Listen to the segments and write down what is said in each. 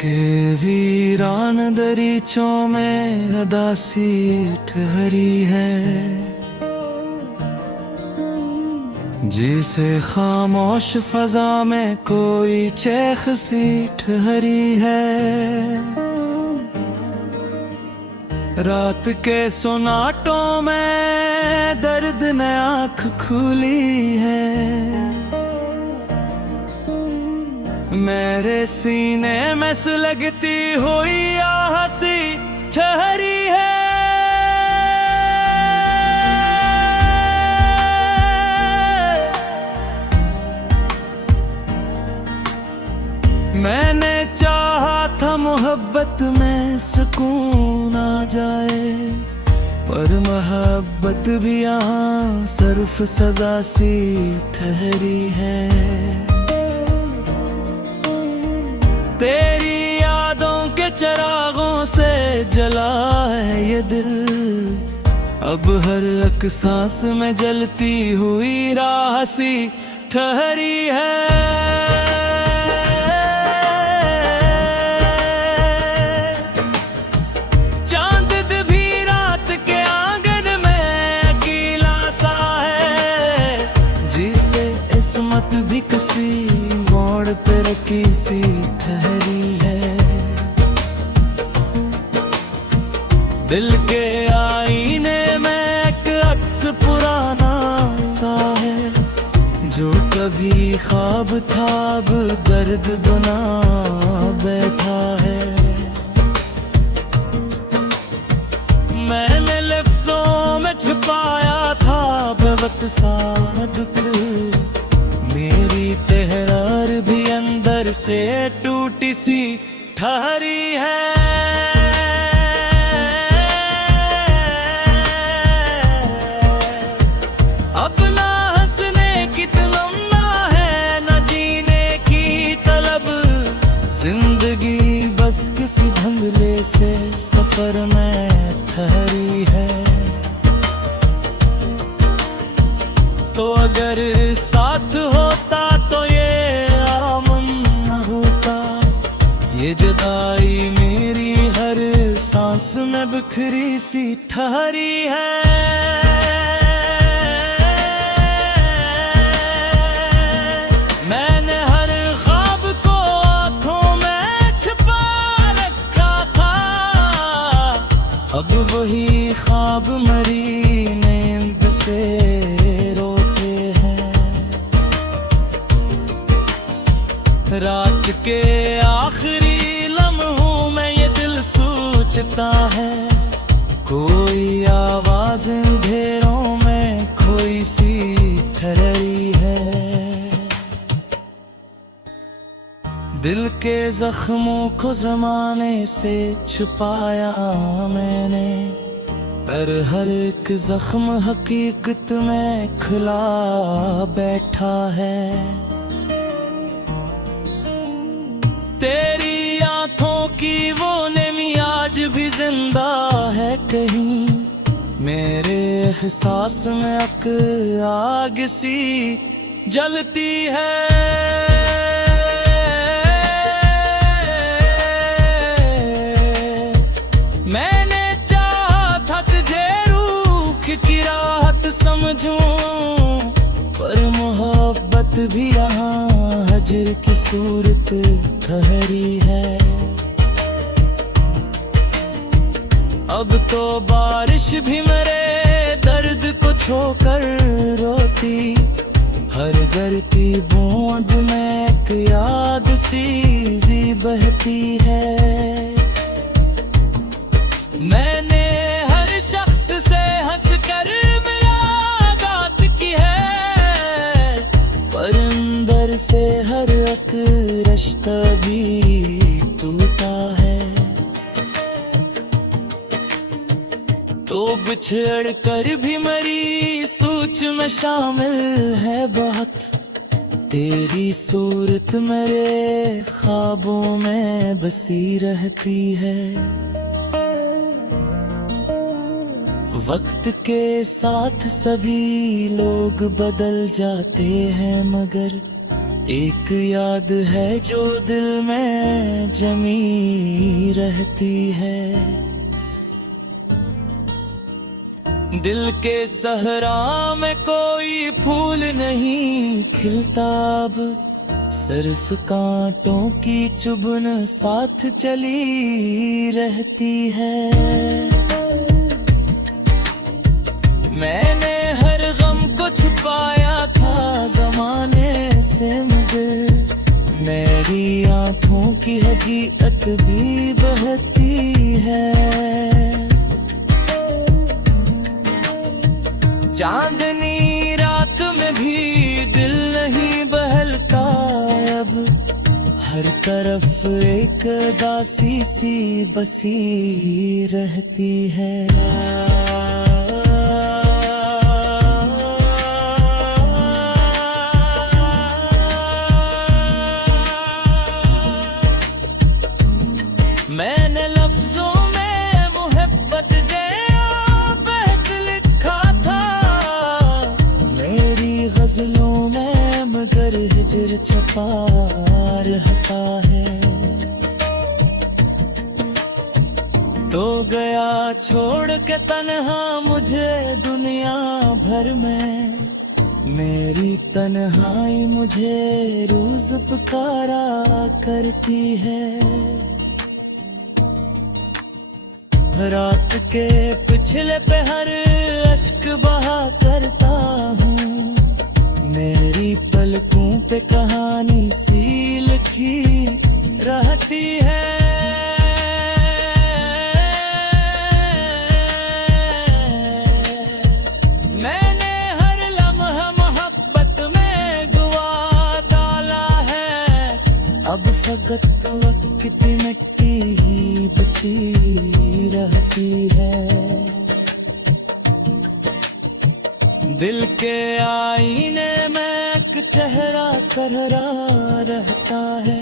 के वीरान दरीचों में अदासी ठहरी है, जिसे खामोश फजा में कोई चेख सी ठहरी है। रात के सुनाटों में दर्द ने आँख खुली है, मेरे सीने में सुलगती हुई आह सी ठहरी है। मैंने चाहा था मोहब्बत में सुकून आ जाए, पर मोहब्बत भी यहाँ सिर्फ सजा सी ठहरी है। तेरी यादों के चिरागों से जला है ये दिल, अब हर एक सांस में जलती हुई राह सी ठहरी है। भी किसी मोड़ पे रखी सी ठहरी है, दिल के आईने में एक अक्स पुराना सा है, जो कभी ख्वाब था अब दर्द बना बैठा है। मैंने लफ्जों में छुपाया था बेवक्त सा दुख, मेरी तहरार भी अंदर से टूटी सी ठहरी है। अब ना हंसने की तमन्ना है, न जीने की तलब, जिंदगी बस किसी धंधले से सफर में ठहरी है। तो अगर साथ होता तो ये आमन न होता, ये जुदाई मेरी हर सांस में बिखरी सी ठहरी है। मैंने हर ख्वाब को आँखों में छुपा रखा था, अब वही ख्वाब मरी नींद से रात के आखिरी लम्हों में ये दिल सोचता है, कोई आवाज अंधेरों में खोई सी ठहरी है। दिल के जख्मों को जमाने से छुपाया मैंने, पर हर एक जख्म हकीकत में खुला बैठा है। तेरी आँखों की वो नमी आज भी जिंदा है कहीं, मेरे एहसास में अक आग सी जलती है। मैंने चाहा था तुझे रूख की राहत समझूं, पर मोहब्बत भी यहाँ हजर की सूरत ठहरी है। अब तो बारिश भी मेरे दर्द को छोकर रोती, हर गिरती बूंद में एक याद सी जी बहती है। मैंने हर शख्स से हंसकर मुलाकात की है, पर अंदर से हर एक रिश्ता भी टूटा है। तो बिछड़ कर भी मरी सोच में शामिल है बहुत, तेरी सूरत मेरे ख्वाबों में बसी रहती है। वक्त के साथ सभी लोग बदल जाते हैं, मगर एक याद है जो दिल में जमी रहती है। दिल के सहरा में कोई फूल नहीं खिलता अब, सिर्फ कांटों की चुभन साथ चली रहती है। मैंने हर गम को छुपाया था ज़माने से, मगर मेरी आँखों की हकीकत भी बहती है। चांदनी रात में भी दिल नहीं बहलता अब, हर तरफ एक दासी सी बसी रहती है। मैंने लफ्जों में मोहब्बत दिया बहक लिखा था, मेरी गजलों में मगर हिजर छपा रहता है। तो गया छोड़ के तन्हा मुझे दुनिया भर में, मेरी तन्हाई मुझे रोज पुकारा करती है। रात के पिछले पहर अश्क बहा करता हूँ, मेरी पलकों पे कहानी सी लिखी रहती है। मैंने हर लम्हा मोहब्बत में गुआ डाला है, अब फकत वक्त की मिट्टी ही बची रहती है। दिल के आईने में एक चेहरा कररा रहता है,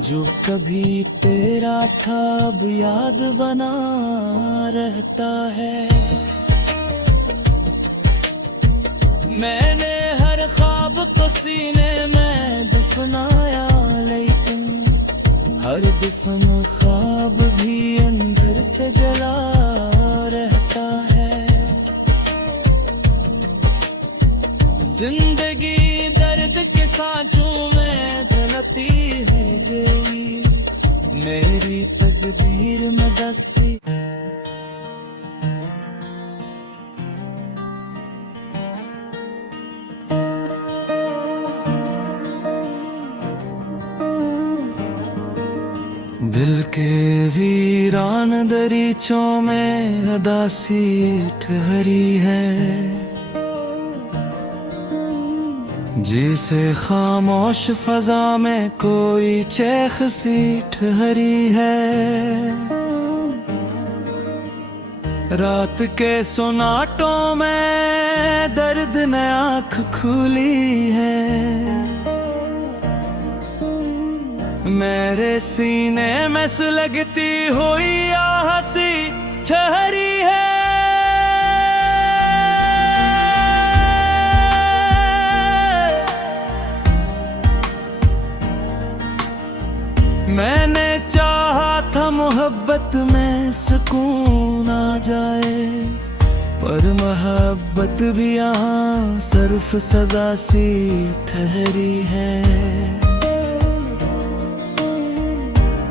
जो कभी तेरा था अब याद बना रहता है। मैंने हर ख्वाब को सीने में दफनाया, लेकिन हर दफन ख्वाब भी अंदर से जला रहता है। जिंदगी दर्द के सांचों में ढलती है गई, मेरी तकदीर में दसी। दिल के वीरान दरीचों में अदासी ठहरी है, जिसे खामोश फजा में कोई चेख सी ठहरी है। रात के सुनाटों में दर्द ने आँख खुली है, मेरे सीने में सुलगती हुई आहसी ठहरी है। मैंने चाहा था मोहब्बत में सुकून आ जाए, पर मोहब्बत भी यहाँ सिर्फ सजा सी ठहरी है।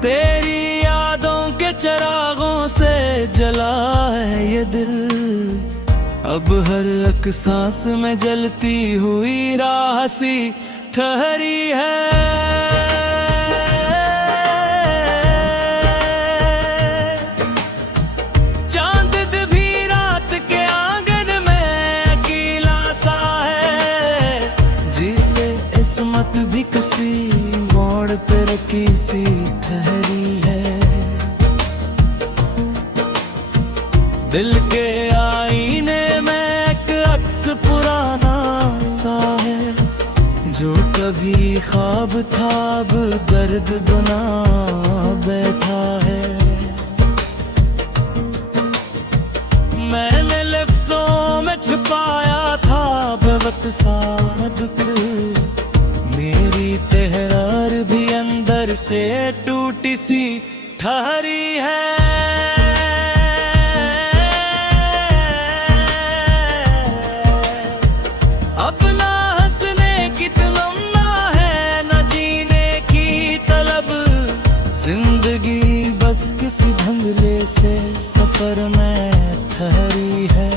तेरी यादों के चिरागों से जला है ये दिल, अब हर एक सांस में जलती हुई राह सी ठहरी है। भी किसी मोड़ पे रखी सी ठहरी है। दिल के आईने में एक अक्स पुराना सा है, जो कभी ख्वाब था अब दर्द बना बैठा है। मैंने लफ्जों में छुपाया था बेवक्त सा दुख, मेरी तहरार भी अंदर से टूटी सी ठहरी है। अपना हंसने की तमन्ना है, न जीने की तलब। जिंदगी बस किसी धंधले से सफर में ठहरी है।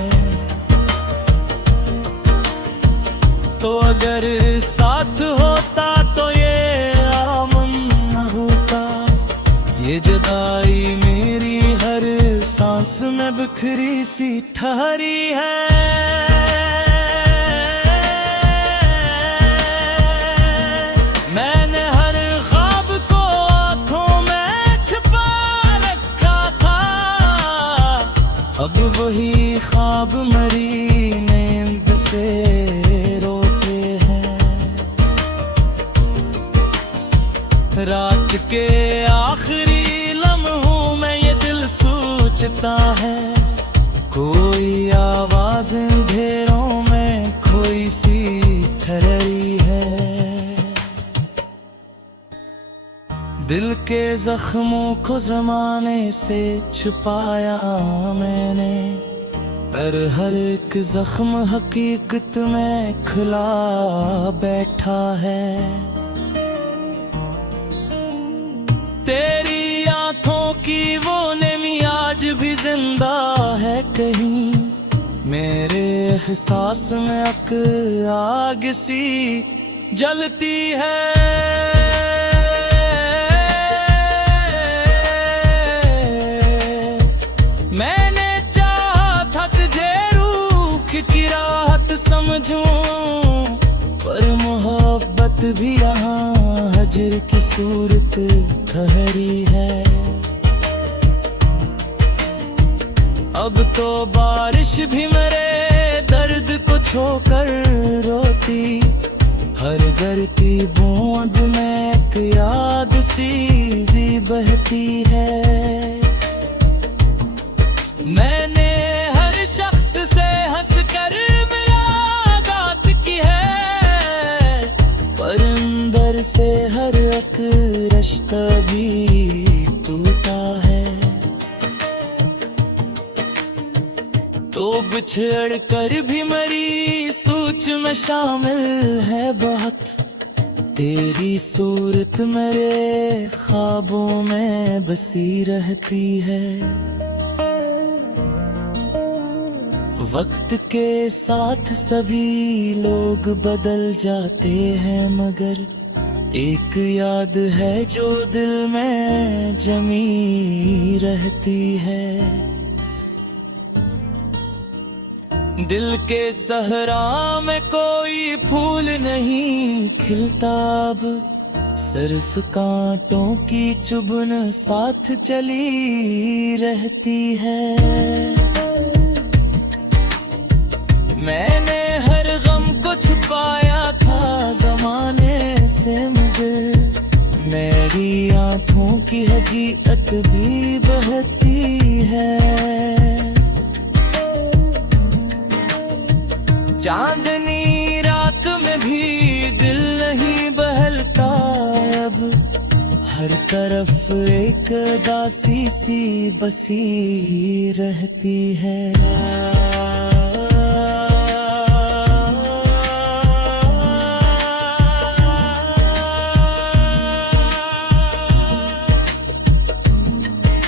तो अगर साथ होता तो ये आमन न होता। ये जुदाई मेरी हर सांस में बिखरी सी ठहरी है। मैंने हर ख्वाब को आंखों में छिपा रखा था। अब वही ख्वाब मरी नींद से रोते हैं। रात के आखिरी लम्हों में ये दिल सोचता है। कोई आवाज अंधेरों में खोई सी ठहरी है। दिल के जख्मों को जमाने से छुपाया मैंने, पर हर एक जख्म हकीकत में खुला बैठा है। तेरी आंखों की वो नमी आज भी जिंदा है कहीं। मेरे एहसास में अक आग सी जलती है। मैंने चाहा था तुझे रूह की राहत समझूं, पर मोहब्बत भी यहाँ हजर की सूरत ठहरी है। अब तो बारिश भी मेरे दर्द को छोकर रोती। हर गिरती बूंद में एक याद सी बहती है। मैंने हर शख्स से हंसकर मुलाकात की है, पर अंदर से हर एक रिश्ता भी टूटा है। तो बिछड़ कर भी मेरी सोच में शामिल है बहुत। तेरी सूरत मेरे ख्वाबों में बसी रहती है। वक्त के साथ सभी लोग बदल जाते हैं, मगर एक याद है जो दिल में जमी रहती है। दिल के सहरा में कोई फूल नहीं खिलता अब, सिर्फ कांटों की चुभन साथ चली रहती है। मैंने हर गम को छुपाया था जमाने से, मगर मेरी आंखों की हकीकत भी बहती है। चांदनी रात में भी दिल नहीं बहलता अब, हर तरफ एक दासी सी बसी रहती है।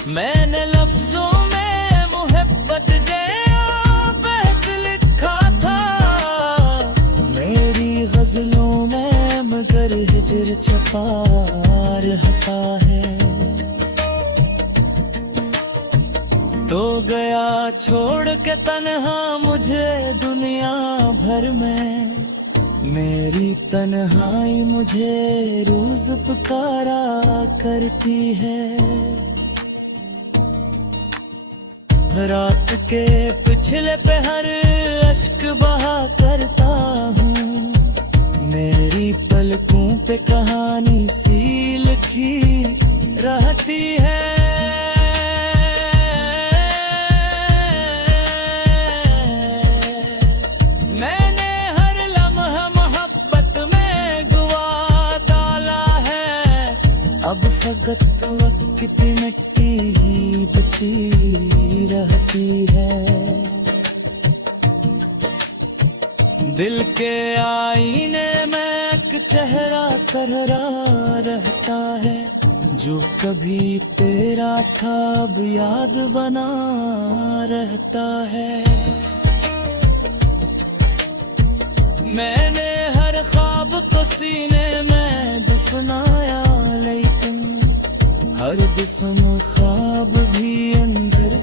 मैंने लफ्जों में मोहब्बत दे बहक लिखा था, मेरी गजलों में मगर हिजर छपा रहता है। तो गया छोड़ के तन्हा मुझे दुनिया भर में, मेरी तन्हाई मुझे रोज पुकारा करती है। रात के पिछले पे हर अश्क बहा करता हूँ, मेरी पलकों पे कहानी सी लिखी रहती है। मैंने हर लम्हा मोहब्बत में गुआ होती है। दिल के आईने में एक चेहरा तन्हा रहता है, जो कभी तेरा था अब याद बना रहता है। मैंने हर ख्वाब को सीने में दफनाया, लेकिन हर दफन ख्वाब भी अंदर